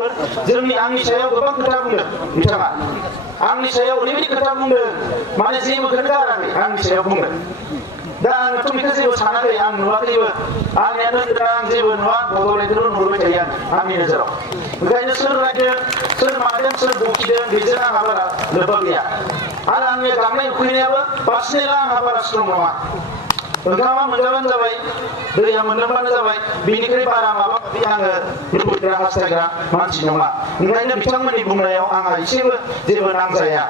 जोंनि आंनि सायाव गोबां खोथा बुंदों बिथाङा आंनि सायाव ओरैबायदि खोथा बुंदों माने जेबो खोथा गाराखै आंनि सायाव बुंदों दा आंथ' बेखौ जेबो सानाखै आं नुवाखैबो आंनिया नोजोरा आं जेबो नुवा बड'लेण्डखौल' नुहुरबाय थायो आंनि नोजोराव ओंखायनो सोर रायदों सोर मादों सोर बखिदों बेजों आंहा बारा लोब्बा गैया आरो आंनि गांनाय उखैनायाबो पार्सनेला आंहा बारा स्ट्रं नङा ओंखामा मोनजाबानो जाबाय दैया मोनलोंबानो जाबाय बेनिख्रुइ बारा माबा माबि आङो लुबैग्रा हास्थायग्रा मानसि नङा ओंखायनो बिथांमोननि बुंनायाव आंहा एसेबो जेबो नांजाया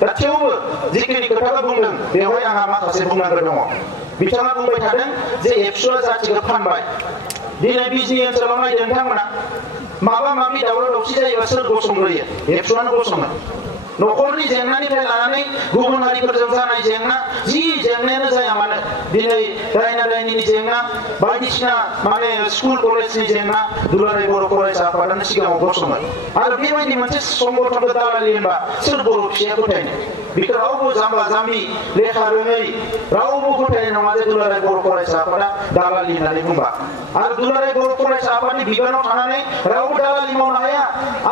दा थेवबो जिखिनि खोथाखौ बुंदों बेवहाय आंहा माखासे बुंनांगौ दङ बिथाङा बुंबाय थादों जे एबसुआ जाथिखौ फानबाय दिनै बिजनि ओनसोलाव नायदों नोंथांमोना माबा माबि दावराव दावसि जायोबा सोर गसंग्रोयो एबसुआनो गसङो न'खरनि जेंनानिफ्राय लानानै गुबुन हारिफोरजों जानाय जेंना जि जेंनायानो जाया मानो दिनै दायना दायनिनि जेंना बायदिसिना माने स्कुल कलेजनि जेंना दुलाराय बर' फरायसा आफादानो सिगाङाव गसङो आरो बेबायदि मोनसे संगठनखौ दालालि होनबा सोर बर' फिसाया फोथायनो बेखौ रावबो जाम्बा जाम्बि लेखा रोङै रावबो फोथायनाय नङा जे दुलाराय बर' फरायसा आफादा दालालि होननानै बुंबा आरो दुलाराय बर' फरायसा आफादनि बिबानाव थानानै रावबो दालालि मावनो हाया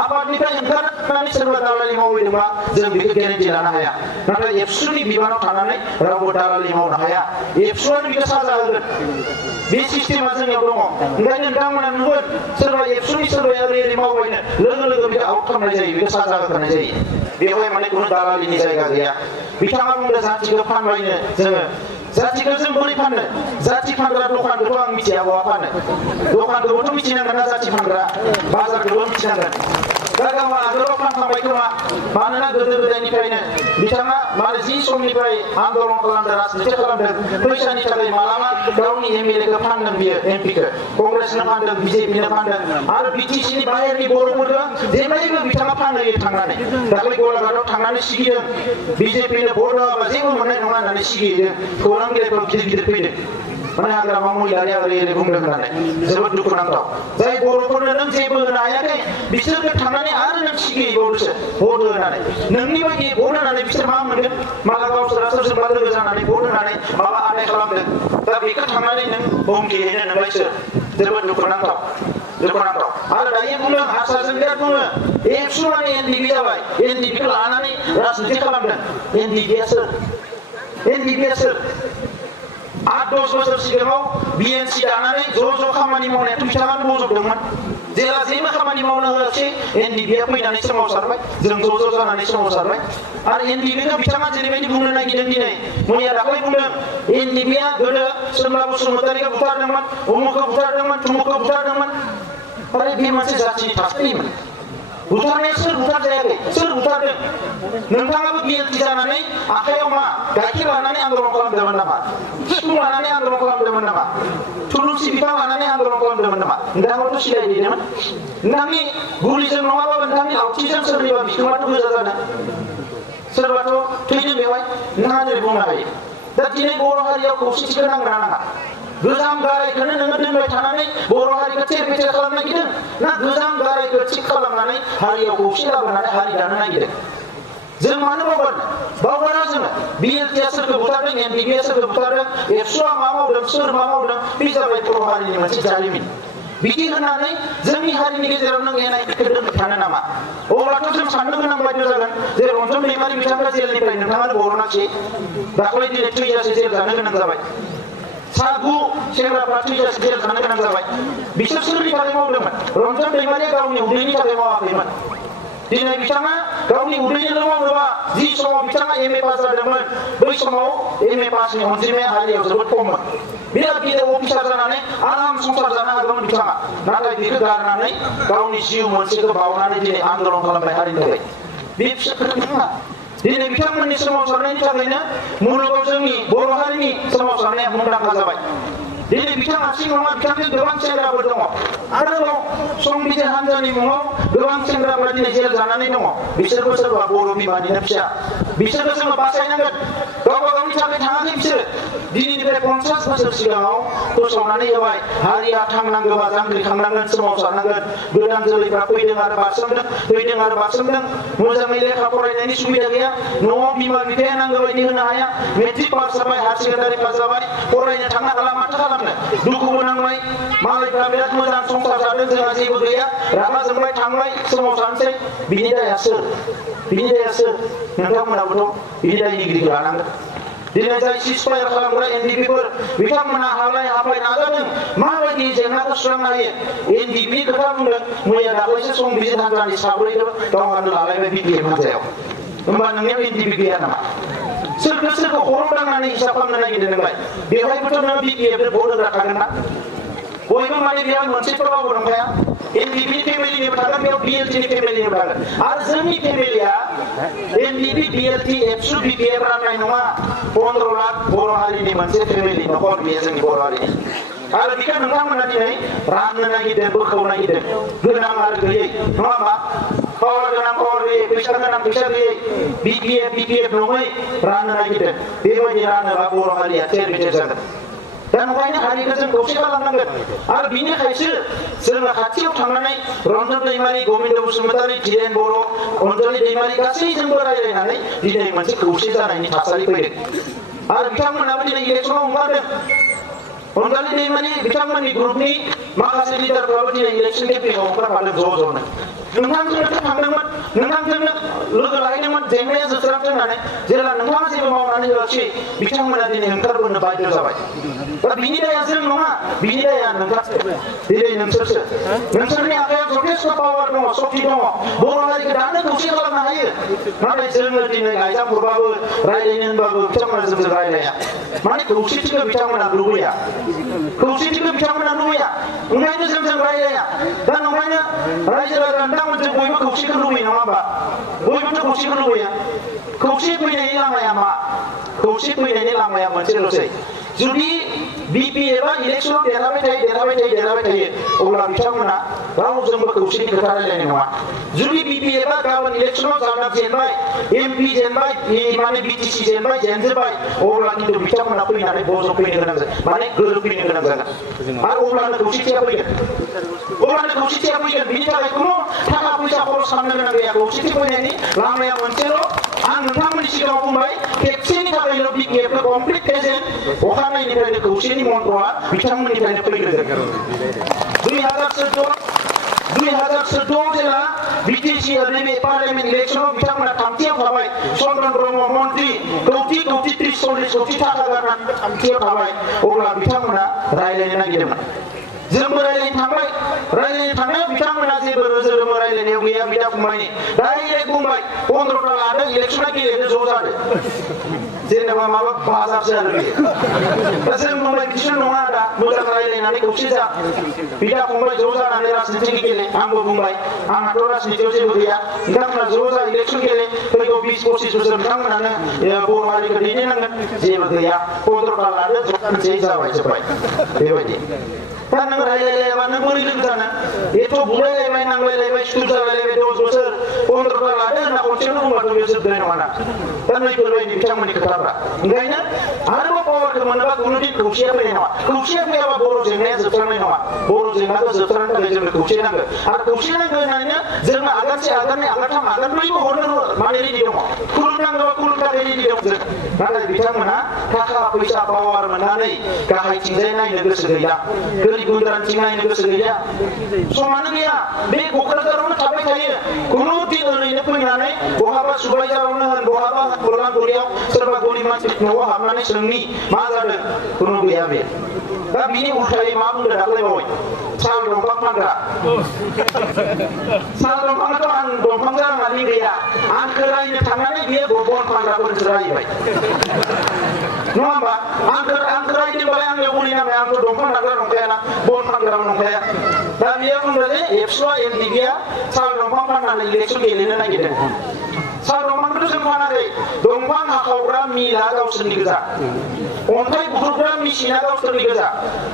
आफादनिफ्राय ओंखारनानै सोरबा दालालि मावहैदोंबा जों बेखौ गेरेन्टि लानो हाया नाथाय एबसुनि बिबानाव थानानै रावबो दालालि मावनो हाया एबसुआनो बेखौ साजा होगोन बे सिस्टेमा जोंनियाव दङ ओंखायनो नोंथांमोना नुगोन सोरबा एबसुनि सोरबाया ओरै मावबायनो लोगो लोगो बेखौ आउट खालामनाय जायो बेखौ साजा होखानाय जायो बेवहाय माने खुनु दालालिनि जायगा गैया बिथाङा बुंदों जाथिखौ फानबायनो जोङो जातिखौ जों बोरै फाननो जाति फानग्रा दखानखौथ' आं मिथिया बहा फानो दखानखौबोथ' मिथिनांगोन ना जाति फानग्रा बाजारखौबो मिथिनांगोन दा गावहा आगोलाव फानखांबाय खोमा मानोना गोदो गोदायनिफ्रायनो बिथाङा माने जि समनिफ्राय आन्दलन खालामदों राजनिति खालामदों फैसानि थाखाय मालाबा गावनि एमएलएखौ फानदों बियो एमपिखौ कंग्रेसनो फानदों बिजेपिनो फानदों आरो बिटिसिनि बाहेरनि बर'फोरखौ जेब्लायबो बिथाङा फानहोयो थांनानै दाख्लै गलाघाटआव थांनानै सिगिदों बिजेपिनो भट होआबा जेबो मोननाय नङा होननानै सिगिहैदों खौरां बिलाइफ्राव गिदिर गिदिर फैदों माने हाग्रामा महिलारिया ओरै ओरै बुंदों होननानै जोबोद दुखुनांथाव जाय बर'फोरनो नों जेबो होनो हायाखै बिसोरनो थांनानै आरो नों सिगिहैबावदोसो भट होनानै नोंनि बायदि भट होनानै बिसोर मा मोनगोन माला गावसोरा सोरजोंबा लोगो जानानै भट होनानै माबा आदाय खालामदों दा बेखौ थांनानै नों हुमखि हैनो नोंलाय सोर जोबोद दुखुनांथाव आरो दायो बुङो हारसाजों बिराद बुङो एबसु माने एनडिबि जाबाय एनडिबिखौ लानानै राजनिति खालामदों एनडिबिया सोर 8-10 बोसोर सिगाङाव बिएनसि दानानै ज' खामानि मावनायाथ' बिथाङानो बजबदोंमोन जेला जेबो खामानि मावनो होआसै एनडिबिया फैनानै सोमावसारबाय जों ज' जानानै सोमावसारबाय आरो एनडिबिखौ बिथाङा जेरैबायदि बुंनो नागिरदों दिनै मैया दाख्लै बुंदों एनडिबिया गोदो सोमला बसुमतारीखौ बुथारदोंमोन उमुखौ बुथारदोंमोन थुमुखौ बुथारदोंमोन आरो बे मोनसे जाथिनि थासारिमोन बुथारनाया सोर बुथारजायाखै सोर बुथारदों नोंथाङाबो बिएलटि जानानै आखायाव मा गाइखेर लानानै आन्दलन खालामदोंमोन नामा सिफुं लानानै आन्दलन खालामदोंमोन नामा थुलुंसि बिफां लानानै आन्दलन खालामदोंमोन नामा नोंथाङाबोथ' सिलायहैदोंमोन नोंथांनि गुलिजों नङाबाबो नोंथांनि लावथिजों सोरनिबा बिखुङाथ' गोजा जादों सोरबाथ' थैदों बेवहाय नोंथाङा जेरै बुंनो हायो दा दिनै बर' हारियाव खौसेथिखौ नांगोन ना नाङा गोजाम गारायखौनो नोङो दोनबाय थानानै बर' हारिखौ थेर बेथेर खालामनो नागिरदों ना गोजाम गारायखौ थिग खालामनानै हारियाव खौसे लाबोनानै हारि दानो नागिरदों जों मानो बावगारा जोङो बिएलटिआ सोरखौ बुथारदों एनडिबिआ सोरखौ बुथारदों एबसुआ मा मावदों सोर मा मावदों बे जाबाय बर' हारिनि मोनसे जारिमिन बिदि होननानै जोंनि हारिनि गेजेराव नों एनायखौ दोनबाय थानो नामा अब्लाथ' जों साननो गोनां बायदि जागोन जे रन्जन दैमारि बिथांखौ जेलनिफ्राय नोंथाङानो बरनाखिसै दाख्लै दिनै थैजासे जेल जानो गोनां जाबाय सागु सेंग्राफ्रा थैजासे जेल जानो गोनां जाबाय बिसोर सोरनि थाखाय मावदोंमोन रन्जन दैमारिया गावनि उदैनि थाखाय मावाखैमोन दिनै बिथाङा गावनि उदैनिल' मावनोबा जि समाव बिथाङा एमए पास जादोंमोन बै समाव एमए पासनि अनजिमाया हारियाव जोबोद खममोन बिराद गिदिर अफिसार जानानै आराम संसार जानो हागौमोन बिथाङा नाथाय बेखौ गारनानै गावनि जिउ मोनसेखौ बावनानै दिनै आन्दलन खालामबाय हारिनि थाखाय बे फिसा दिनै बिथांमोननि सोमावसारनायनि थाखायनो मुलुगाव जोंनि बर' हारिनि सोमावसारनाया मुंदांखा जाबाय दिनै बिथां हारसिं नङा बिथांजों गोबां सेंग्राफोर दङ आरोबाव संबिजिर हान्जानि मुङाव गोबां सेंग्राफोरा दिनै जेल जानानै दङ बिसोरबो सोरबा बर' बिमानिनो फिसा बिसोरखौ जोङो बासायनांगोन गावबा गावनि थाखाय थाङाखै बिसोरो दिनैनिफ्राय 50 बोसोर सिगाङाव फोसावनानै होबाय हारिया थांनांगौबा जांख्रिखांनांगोन सोमावसारनांगोन गोदान जोलैफ्रा फैदों आरो बारसोमदों मोजाङै लेखा फरायनायनि सुबिदा गैया न'आव बिमा बिफाया नांगौ बायदि होनो हाया मेट्रिक पास जाबाय हायार सेकेन्डारि पास जाबाय फरायनो थांनो हाला माथो खालामनो खालामनो दुखुबो नांबाय मालायफ्रा बिराद मोजां संसार जादों जोंहा जेबो गैया रागा जोंबाय थांबाय सोमावसारनोसै बिनि दाया सोर नोंथांमोनाबोथ' बिनि दायनिगिरिखौ लानांगोन दिनै जाय सिसफायार खालामग्रा एनडिपिफोर बिथांमोना हाफाय नाजादों माबायदि जेंनाखौ सुस्रांनो हायो एनडिपि खोथा बुंदों मैया दाख्लैसो संबिजिर हान्जानि साब्रैबो दावहानो लालायबाय बिटिएम हान्जायाव होमबा नोंनियाव एनडिपि गैया नामा सोरखौ खर' दांनानै हिसाब खालामनो नागिरदों नोंलाय बेवहायबोथ' नों बिटिएफ भट होग्रा थागोन ना बयबो माने बेयाव मोनसेफोरावबो दंखाया एनडिपि फेमिलिनिबो थागोन बेयाव बिएलटिनि फेमिलिनिबो थागोन आरो जोंनि फेमिलिया एनडिपि बिएलटि एबसु बिपिएफ राननाय नङा 15 लाख बर' हारिनि मोनसे फेमिलि न'खर बेयो जोंनि बर' हारिनि आरो बेखौ नोंथांमोना दिनै राननो नागिरदों बोखावनो नागिरदों गोनां आरो गैयै नङा होमबा पावार गोनां पावार गैयै फैसा गोनां फैसा गैयै बिपिएफ नङै राननो नागिरदों बेबायदि रानोबा बर' हारिया थेर बेथेर जागोन दा ओंखायनो हारिखौ जों खौसे खालामनांगोन आरो बिनिखायसो जोङो खाथियाव थांनानै रन्जन दैमारि गबिन्द बसुमतारि धीरेन बर' अनजलि दैमारि गासैजोंबो रायज्लायनानै दिनै मोनसे खौसे जानायनि थासारि फैदों आरो बिथांमोनाबो दिनै इलेक्सनाव ओंखारदों अनजलि दैमारि बिथांमोननि ग्रुपनि माखासे लिडारफ्राबो दिनै इलेक्सन केम्पेइनाव ओंखारफादों ज'नो नोंथांजोंनो थांदोंमोन नोंथांजोंनो लोगो लाहैदोंमोन जेंनाया जोबस्रांथों होननानै जेब्ला नोंथाङा जेबो मावनानै होआसै बिथांमोना दिनै ओंखारबोनो बाध्य जाबाय दा बिनि दाया जों नङा बिनि दाया नोंथां दिनै नोंसोरसो नोंसोरनि आखायाव जथेस्थ' पावार दङ शक्ति दङ बर' हारिखौ दानो खौसे खालामनो हायो नाथाय जोङो दिनै लाइजाम हरबाबो रायज्लायनो होनबाबो बिथांमोना जोंजों रायज्लाया माने खौसेथिखौ बिथांमोना लुबैया ओंखायनो जोंजों रायज्लाया दा ओंखायनो रायजो राजा नोंथांमोनजों बयबो खौसेखौ लुबैयो नङा होमबा बयबोथ' खौसेखौ लुबैया खौसे फैनायनि लामाया मा खौसे फैनायनि लामाया मोनसेल'सै जुदि बिपिएफआ इलेक्सनाव देरहाबाय थायो अब्ला बिथांमोना रावजोंबो खौसेनि खोथा रायज्लायनाय नङा जुदि बिपिएफआ गाबोन इलेक्सनाव जाना जेनबाय एमपि जेनबाय माने बिटिसि जेनजोब्बाय अब्ला खिन्थु बिथांमोना फैनानै बज' फैनो गोनां जागोन माने गोरोबफैनो गोनां जागोन आरो अब्लानो खौसेथिया फैगोन बिनि थाखाय खुनु थाखा फैसा खरस खालामनो गोनां गैया खौसेथि फैनायनि लामाया मोनसेल' आं नोंथांमोननि सिगाङाव बुंबाय खेबसेनि थाखायल' बिपिएफखौ कमप्लिट प्रेजेन्ट अखानायनिफ्रायनो खौसेनि मन्त्रआ बिथांमोननिफ्रायनो फैग्रोगोन 2014 जेला बिटिसि नैबे पार्लियामेन्ट इलेक्सनाव बिथांमोना थामथियाव थाबाय चन्द्रन ब्रह्म मन्त्रि कौटि 30-40 कौटि थाखा गारनानै थामथियाव थाबाय अब्ला बिथांमोना रायज्लायनो नागिरदोंमोन जोंबो रायज्लायनो थांनायाव बिथांमोना जेबो रोजोरोमो रायज्लायनायाव गैया बिदा फंबायनि डाइरेक्ट बुंबाय 15टा लादों इलेक्सना गेलेनो ज' जादों जेनेबा माबा बाजारसो आरो बेयो दा जों बुंबाय बिदिसो नङा दा मोजां रायज्लायनानै खौसे जा बिदा फंबाय ज' जानानै राजनिथि गेले आंबो बुंबाय आंहाथ' राजनितियाव जेबो गैया बिथांमोना ज' जा इलेक्सन गेले फैगौ 20-25 बोसोर बिथांमोनानो बर' हारिखौ दैदेननांगोन जेबो गैया 15टा लादों ज' जानोसै जाबाय जोब्बाय बेबायदि दा नों रायज्लायलायाबा नों बोरै लोगो जानो एथ' बुलायलायबाय नांलायलायबाय सुथुर जालायलायबाय 10 बोसोर 15टा लादों होनना खनसेनो बुंबाथ' बेयो जोबनाय नङा ना दा नैफोरबायदि बिथांमोननि खोथाफ्रा ओंखायनो आरोबाव पावारखौ मोनोबा खुनुदिन खौसेया फैनाय नङा खौसेया फैयाबा बर' जेंनाया जोबस्रांनाय नङा बर' जेंनाखौ जोबस्रांनो थाखाय जोंनो खौसे नांगौ आरो खौसे नांगौ होननानैनो जोंनो आगानसे आगाननै आगानथाम आगानब्रैबो हरनो माने रेडि दङ खुलुमनांगौबा खुलुमनो थाखाय रेडि दं जों नाथाय बिथांमोना थाखा फैसा पावार मोननानै गाहायथिंजाय नायनो गोसो गैया गोरिब गुन्द्रानथिं नायनो गोसो गैया समानो गैया बे क'क्राझारावनो थाबाय थायो खुनु दिन ओरैनो फैनानै बहाबा सुबाइजारावनो होन बहाबा बरलांगुरियाव सोरबा गरिब मानसि न'आव हाबनानै सोंनि मा जादों खुनु गैया बे दा बिनि उल्थायै मा बुंदों दाख्लैबावै साल दंफां फानग्रा साल दंफाङाथ' आं दंफां जानानै गैया आंखौ रायनो थांनानै बियो बन फानग्राफोरसो रायबाय नङा होमबा आंखौ रायदोंबालाय आंनियाव गलि नांबाय आंथ' दंफां दानग्रा नंखायाना बन फानग्रा नंखाया दा बियो बुंदों जे एबसुआ एनडिपिआ साल दंफां फाननानै इलेक्सन गेलेनो नागिरदों साल दंफांखौथ' जों फानाखै दंफां हाखावग्रा मिला गावसोरनि गोजा अन्थाइ बुख्रुबग्रा मेसिना गावसोरनि गोजा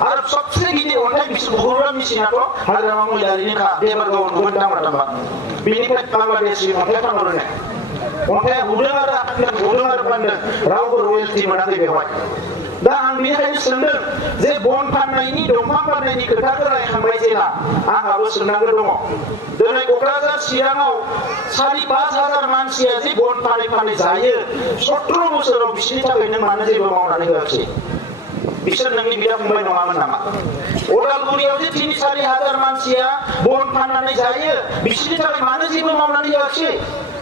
आरो सबसे गिदिर अन्थाइ बुख्रुबग्रा मेसिनाथ' हाग्रामा महिलारिनिखा देबरगाव नुगोन दांबा बेनिफ्राय बांलादेशनि अन्थाइ फानहरनाय अन्थाइया हुदों आरो फानदों रावबो रयेल्टि मोनाखै बेवहाय दा आं बेनिखायनो सोंदों जे बन फाननायनि दंफां फाननायनि खोथाखौ रायखांबाय जेला आंहाबो सोंनांगौ दङ दिनै क'क्राझार चिराङाव 4,5,000 मानसिया जे बन फानै जायो 17 बोसोराव बिसोरनि थाखाय नों मानो जेबो मावनानै होआखै बिसोर नोंनि बिदा फंबाय नङामोन नामा अदालगुरियाव जे 3-4 हाजार मानसिया बन फाननानै जायो बिसोरनि थाखाय मानो जेबो मावनानै होआखिसै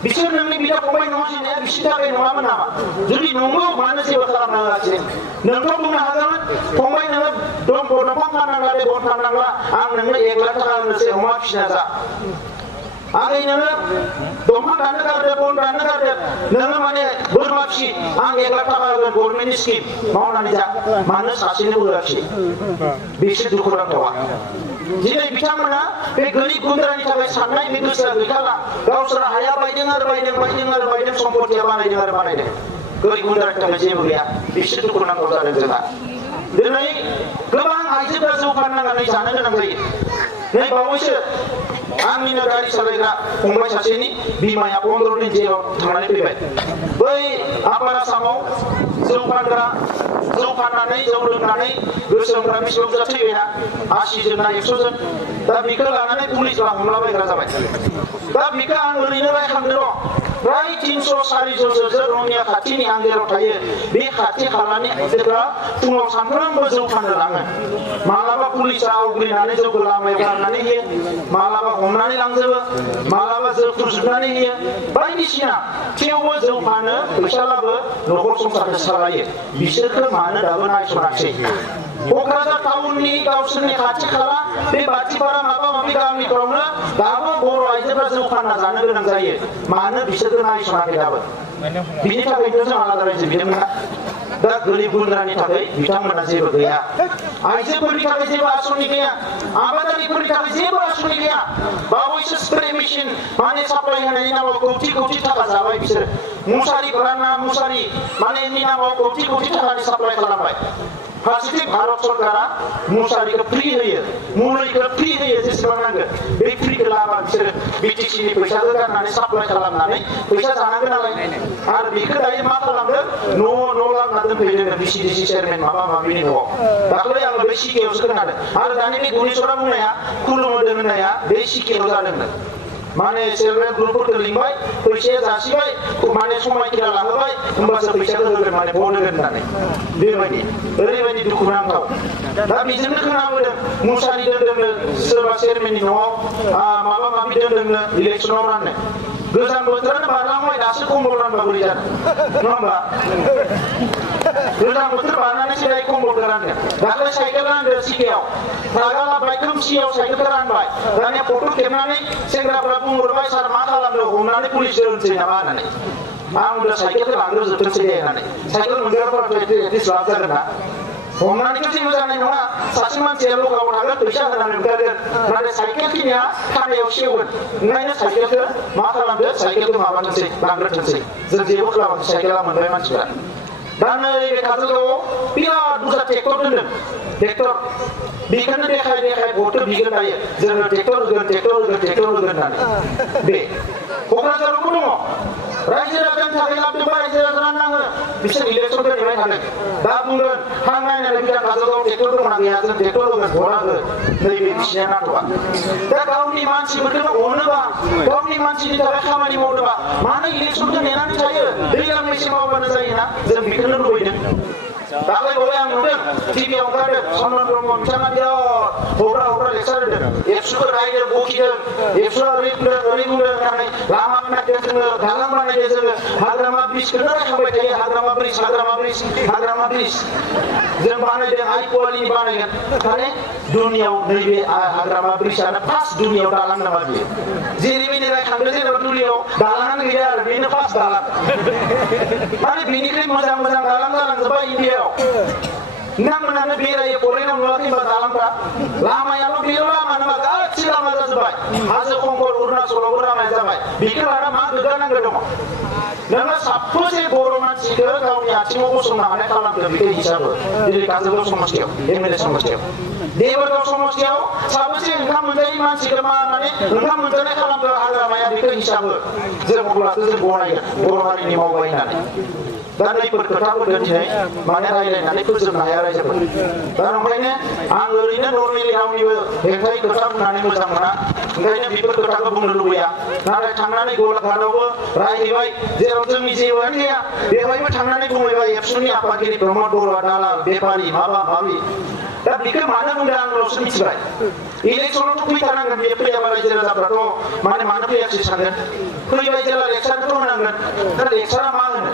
बिसोर नोंनि बिदा फंबाय नङासिनाया बिसोरनि थाखाय नङामोन नामा जुदि नंगौ मानो जेबो खालामना होआखिसै नोंथ' बुंनो हागौमोन फंबाय नोङो दंफां फाननांला बे बन फाननांला आं नोंनो 1 लाख थाखा होनोसै अमा फिसिना जा आगै नोङो दंफां दाननो गारदो बन दाननो गारदो नोङो माने बोरमा फिसि आं 1 लाख थाखा होगोन गभर्नमेन्टनि स्किम मावनानै जा मानो सासेनो होआखिसै बिसोर दुखुनांथावा दिनै बिथांमोना बे गोरिब गुन्द्रानि थाखाय साननाय बे गोसोआ गैखाला गावसोर हाया बायदों आरो बायदों सम्पतिया बानायदों आरो बानायदों गोरिब गुन्द्रानि थाखाय जेबो गैया बिसोर दुखुनांथाव जादों जोंहा दिनै गोबां आइजोफोरा जौ फाननानै जानो गोनां जायो नै बावैसो आंनिनो गारि सालायग्रा फंबाय सासेनि बिमाया 15 दिन जेलाव थांनानै फैबाय बै आपार आसामाव जौ फाननानै जौ लोंनानै गोसोमफ्रा बेसेबां बुरजा थैबायना 80 जन ना 100 जन दा बेखौ लानानै पुलिसफ्रा हमलाबायग्रा जाबाय दा बेखौ आं ओरैनो रायखांदों र' प्राय 300-400 जन रङिया खाथिनि आंगेराव थायो बे खाथि खालानि आइजोफ्रा फुङाव सानफ्रोमबो जौ फाननो लाङो मालाबा पुलिसआ आवग्रिनानै जौखौ लामायाव गारनानै होयो मालाबा हमनानै लांजोबो मालाबा जोख्रुबजोबनानै होयो बायदिसिना थेवबो जौ फानो फैसालाबो न'खर संसारखौ सालायो बिसोरखौ मानो दाबो नायसनाखिसै क'क्राझार टाउननि गावसोरनि खाथि खाला बे बाथिपारा माबा माबि गामिफ्रावनो दाबो बर' आइजोफ्रा जौ फानना जानो गोनां जायो मानो बिसोरखौ नायसनाखै दाबो बिनि थाखायनो जों आलादा रायजो बिथांमोना दा गोरिब गुन्द्रानि थाखाय बिथांमोना जेबो गैया आइजोफोरनि थाखाय जेबो आसनि गैया आबादारिफोरनि थाखाय जेबो आसनि गैया बावैसो स्प्रे मेसिन माने साप्लाय होनायनि नामाव कौटि थाखा जाबाय बिसोर मुसारिफोरा ना मुसारि माने नामाव कौटि थाखानि साप्लाय खालामबाय फारसेथिं भारत सरकारा मुसारिखौ फ्रि होयो मुलिखौ फ्रि होयो जेसेबां नांगौ बे फ्रिखौ लाबा बिसोरो बिटिसिनि फैसाखौ गारनानै साप्लाय खालामनानै फैसा जानांगोन नालाय आरो बेखौ दायो मा खालामदों न' लांना दोनफैदों बिसिडिसि चेयारमेन माबा माबिनि न'आव दाख्लै आङो बे सिकेआवसो खोनादों आरो दानि बे गुनेश्वरा बुंनाया खुलुमोदों होननाया बे सिकेआव जादोंनो माने सेल्फ हेल्प ग्रुपफोरखौ लिंबाय फैसाया जासिबाय माने समायखिरा लाहोबाय होमबासो फैसाखौ होगोन माने बन होगोन होननानै बेबायदि ओरैबायदि दुखुनांथाव दा बेजोंनो खोनाबोदों मुसारि दोनदोंनो सोरबा चेयारमेननि न'आव माबा माबि दोनदोंनो इलेक्सनाव राननो गोजां बोथोरानो बारलांबाय दासो कम्बल रानबा बोरै जानो नङा होमबा गोजां बोथोर बारनानैसो दायो कम्बलखौ रानदों दाख्लै साइकेल रानदों सिकेआव रागा लाबाय खोमसियाव साइकेलखौ रानबाय दानिया फट' खेबनानै सेंग्राफ्रा बुंहरबाय सार मा खालामदों हमनानै पुलिस दोनसै नामा होननानै आं दा साइकेलखौ लांग्रोजोबथोंसै दे होननानै साइकेल मोनग्राफोराथ' एटलिस्ट लाब जागोन ना हमनानैथ' जेबो जानाय नङा सासे मानसिया लकाव थागोन फैसा होनानै ओंखारगोन नाथाय साइकेल खिनिया खानायाव सेवगोन ओंखायनो साइकेलखौ मा खालामदो साइकेलखौ माबाथोंसै लांग्रोथोंसै जों जेबो खालामाखै साइकेला मोनबाय मानसिफ्रा दा नैबे काजलगावआव बिराद बुरजा ट्रेक्टर दोनदों ट्रेक्टर बेखौनो देखाय भटखौ बिगोन दायो जोङो ट्रेक्टर होगोन होननानै बे क'क्राझारावबो दङ रायजो राजानि थाखाय लाबोदोंबा रायजो राजानो नाङो बिसोर इलेक्सनखौ नेबाय थादों दा बुंगोन हां नायनानै बिराद काजलगावआव ट्रेक्टर दंना गैया जों ट्रेक्टर होगोन भट होगोन नैबे बिसिनिया नांथ'आ दा गावनि मानसिफोरखौ अनोबा गावनि मानसिनि थाखाय खामानि मावनोबा मानो इलेक्सनखौ नेनानै थायो दैज्लां मेसें मावबानो जायोना जों बेखौनो लुबैदों दाख्लै बावै आं नुदों टिभियाव ओंखारदों सनमान ब्रह्म बिथाङा बिराद हौरा लेक्सार होदों एबसुखौ रायदों बखिदों एबसुआ ओरै बुंदों होननानै लामा बानायदों जोङो दालां बानायदों जोङो हाग्रामा ब्रिजखौनो रायखांबाय थायो हाग्रामा ब्रिज जों बानायदों हाइ कुवालिटिनि बानायगोन माने दुनियाव नैबे हाग्रामा ब्रिजआनो फार्स्ट दुनियाव दालां नामा बियो जेरैबायदि रायखांदों जेनेबा दुनियाव दालाङानो गैया आरो बेनो फार्स्ट दालां माने बेनिख्रुइ मोजां दालां जालांजोब्बाय इन्डियायाव नोंथांमोनानो बेरायो फरेनाव नुवाखै होनबा दालांफ्रा लामायाल' बेल' लामा नङा गासै लामा जाजोब्बाय हाजो खंखर अरुणाचलावबो लामाया जाबाय बेखौ लाना मा गोग्गानांगौ दङ नोङो साफ्रोमबो बर' मानसिखौ गावनि आथिङाव गसंनो हानाय खालामदों बेखौ हिसाबै दिनै काजलगाव समस्थियाव एमएलए समस्थियाव देबरगाव समस्थियाव साबेसे ओंखाम मोनजायै मानसिखौ माने ओंखाम मोनजानाय खालामदों हाग्रामाया बेखौ हिसाबै जों अब्लासो जों गनायगोन बर' हारिनि मावबाय होननानै दा नैफोर खोथाफोरखौ दिनै माने रायज्लायनानै फोजोबनो हाया रायजोफोर दा ओंखायनो आं ओरैनो नर्मेलि रावनिबो हेंथायै खोथा बुंनानै मोजां मोना ओंखायनो बेफोर खोथाखौ बुंनो लुबैया नाथाय थांनानै गलाघाटआवबो रायहैबाय जेराव जोंनि जेबोआनो गैया बेवहायबो थांनानै बुंहैबाय एबसुनि आफादगिरि प्रमद बरुवा दालाल बेफारि माबा माबि दा बेखौ मानो बुंदों आंल'सो मिथिबाय इलेक्सनावथ' फैथारनांगोन बे फैयाबा रायजो राजाफ्राथ' मानो फैयाखिसै सानगोन फैबाय जेला लेक्सारखौथ' होनांगोन दा लेक्सारा मा होनो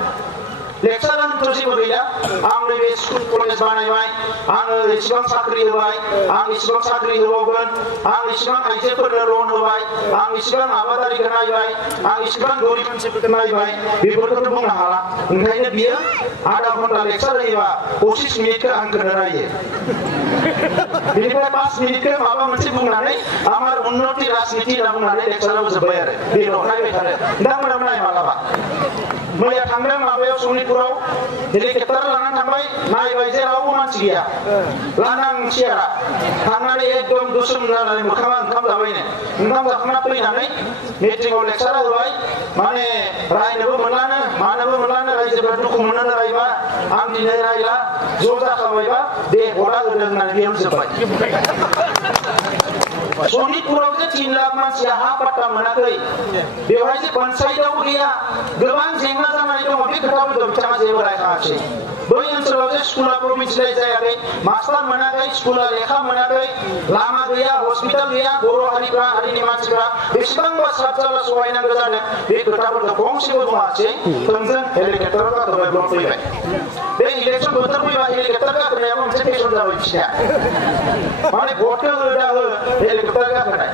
लेक्सारानोथ' जेबो गैला आं नैबे स्कुल कलेज बानायबाय आङो एसेबां साख्रि होबाय आं एसेबां साख्रि होबावगोन आं एसेबां आइजोफोरनो लन होबाय आं एसेबां आबादारिखौ नायबाय आं एसेबां गरिब मानसिफोरखौ नायबाय बेफोरखौथ' बुंनो हाला ओंखायनो बियो आधा घन्टा लेक्सार होयोबा 25 मिनिटखौ आंखौनो रायो बेनिफ्राय 5 मिनिटखौ माबा मोनसे बुंनानै आमार उन्नति राजनिति होनना बुंनानै लेक्साराव जोब्बाय आरो बेल' नायबाय थादों नोंथांमोनाबो नाय मालाबा मैया थांदों माबायाव सनितपुराव हेलिकप्टार लानानै थांबाय नायबाय जे रावबो मानसि गैया लांदां सियारा थांनानै एकदम गोसोम जानानै मोखाङा ओंखाम जाबायनो ओंखाम जाखांना फैनानै मिटिंआव लेक्सार होबाय माने रायनोबो मोनलानो मानोबो मोनलानो रायजोफ्रा दुखु मोननो रायबा आं दिनै रायला ज' जाखाबायबा दे गला होदों होननानै बेयाव जोब्बाय सनितपुराव जे 3 लाख मानसिया हा पाट्टा मोनाखै बेवहाय जे पन्सायतआवबो गैया गोबां जेंना जानानै दङ बे खोथाफोरखौ बिथाङा जेबो रायखाङाखै बै ओनसोलाव जे स्कुला प्रभिन्सियेलाइज जायाखै मास्टार मोनाखै स्कुला लेखा मोनाखै लामा गैया हस्पिटाल गैया बर' हारिनि मानसिफ्रा बेसेबांबा साबजाला सहायनांगौ जादों बे खोथाफोरखौ गंसेबो बुङासै थोंजों हेलिकप्टाराव गाखोबाय ब्लक फैबाय बे इलेक्सन बोथोर फैबा हेलिकप्टार गाखोनायाबो मोनसे फेसन जाबाय बिसिना माने भटखौ होदा हो हेलिकप्टार गाखोनाय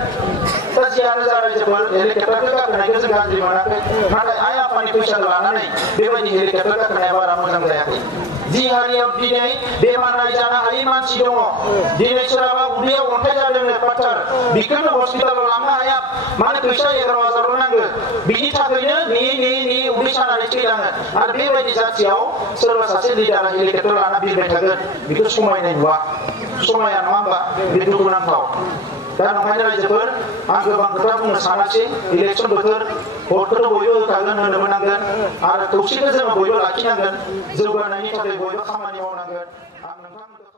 दा जियानो जा रायजोफोर हेलिकप्टारखौ गाखोनायखौ जों गाज्रि मोनाखै नाथाय आइ आफानि फैसा लानानै बेबायदि हेलिकप्टार गाखोनाया बारा मोजां जायाखै जि हारियाव दिनै बेमार नायजानो हायै मानसि दङ दिनै सोरहाबा उदैयाव अन्थाइ जादोंनो पाथर बेखौनो हस्पिटालाव लांनो हाया माने फैसा 11,000 नांगौ बिनि थाखायनो नेयै उदै सानानै थैलाङो आरो बेबायदि जाथियाव सोरबा सासे लिडारा हेलिकप्टार लाना बिरबाय थागोन बेखौ समायनाय नुवा समाया नङा होमबा बे दुखुनांथाव दा नंखायनो रायजोफोर आं गोबां खोथा बुंनो सानासै इलेक्सन बोथोर भटखौथ' बयबो होखागोन होनोबो नांगोन आरो खौसेखौ जोङो बयबो लाखिनांगोन जौगानायनि थाखाय बयबो खामानि मावनांगोन आं नोंथांमोनखौ